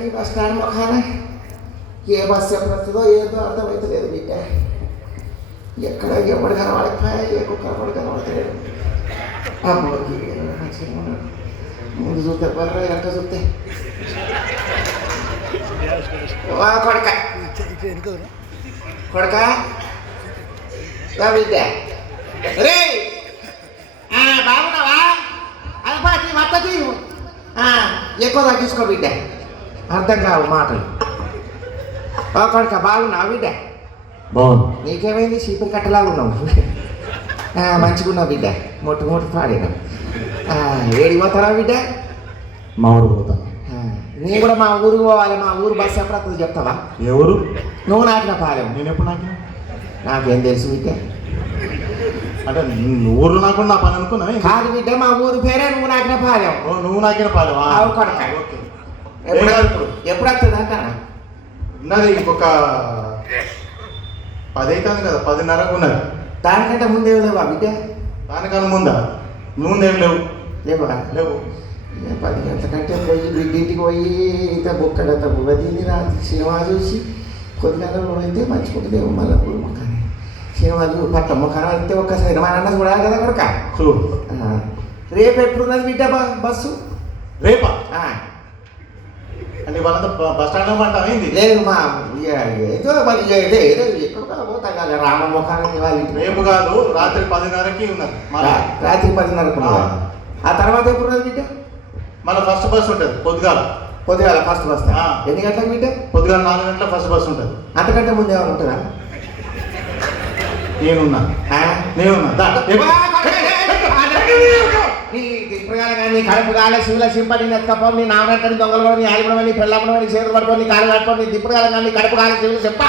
కానీ bus stand మొహాన ఏ bus ఎప్పుడు వస్తుందో ఏదో అర్థమవుతలేదు బిడ్డ. ఎక్కడ ఎవడు కనబడకపోయా, ఏ కుక్క ఎవడు కనబడతలేడు. అమ్మకి మంచిగా ఉన్నాడు. ముందు చూస్తే బర్ర వెనక చూస్తే కొడక కొడక బిడ్డ రే బాగున్నావా? అది మత్తది ఎక్కువ తగ్గించుకో బిడ్డ. అర్థం కావు మాటలు. కొడక బాగున్నావా బిడ్డ? బాగుంది. నీకేమైంది? చీపురు కట్టలాగా ఉన్నావు. మంచిగా ఉన్నావు బిడ్డ. మొట్టు మొట్టు పాడినావు. ఏడికి పోతారా బిడ్డ? మా ఊరు పోతాను. నేను కూడా మా ఊరికి పోవాలి. మా ఊరు బస్సు ఎప్పుడు వస్తుంది చెప్తావా? ఏ ఊరు? నువ్వు నాకిన పాలెం. నేను ఎప్పుడు నాకిన? నాకేం తెలుసు బిడ్డ. అంటే ఊరు నాకు నా పని అనుకున్నా. కాదు బిడ్డ, మా ఊరు పేరే నువ్వు నాకిన పాలెం. నువ్వు నాకిన పాలెం. అవు కొడక. ఎప్పుడు వస్తుంది అంటారా? ఉన్నది ఇంకొక 10 అవుతుంది కదా, 10:30కు ఉన్నది. దానికంటే ముందే లేవా బిడ్డ? దానికన్నా ముందా? ముందేం లేవు. లేవా? లేవు. 10 గంటల కంటే పోయి బిడ్డింటికి పోయి ఇంత బొక్కడంత బువ్వ తిని రాత్రి సినిమా చూసి కొద్దిగా అయితే మంచిగుంటుందేమో. మళ్ళీ ఊరు మొక్కనే సినిమాలు పట్ల మొక్కన అయితే ఒక్కసారి మా నాన్న చూడాలి కదా కొడక. చూడు. రేపు ఎప్పుడున్నది బిడ్డ బస్సు? రేపా? అంటే వాళ్ళంతా బస్ స్టాండ్ అంటాం ఏంది? లేదు మా ఏదో మరి ఏదో ఎక్కడ పోతా కదా రామ మొఖానికి వాళ్ళు. రేపు కాదు, రాత్రి 10:30కి ఉన్నది. రాత్రి 10:30కు. ఆ తర్వాత ఎప్పుడున్నది బిడ్డ? మళ్ళీ ఫస్ట్ బస్ ఉంటుంది పొద్దుగాల ఫస్ట్ బస్. ఎన్ని గంటలకు బిడ్డ? పొద్దుగాల 4 గంటలకు ఫస్ట్ బస్ ఉంటుంది. అంతకంటే ముందు ఏమైనా ఉంటుందా? నేనున్నా. నీ దిప్పుగాల కానీ కడుపు కాలే శివుల సింపని నెత్తుకపో, నీ నామరెక్కడి దొంగలు కూడా, నీ ఆలిపడమని, పెళ్ళపడమని, చేతులు పట్టుకొని, కాలు కట్టుకొని, నీ దిప్పుగాల కానీ కడుపు కాలే శివులు చెప్ప.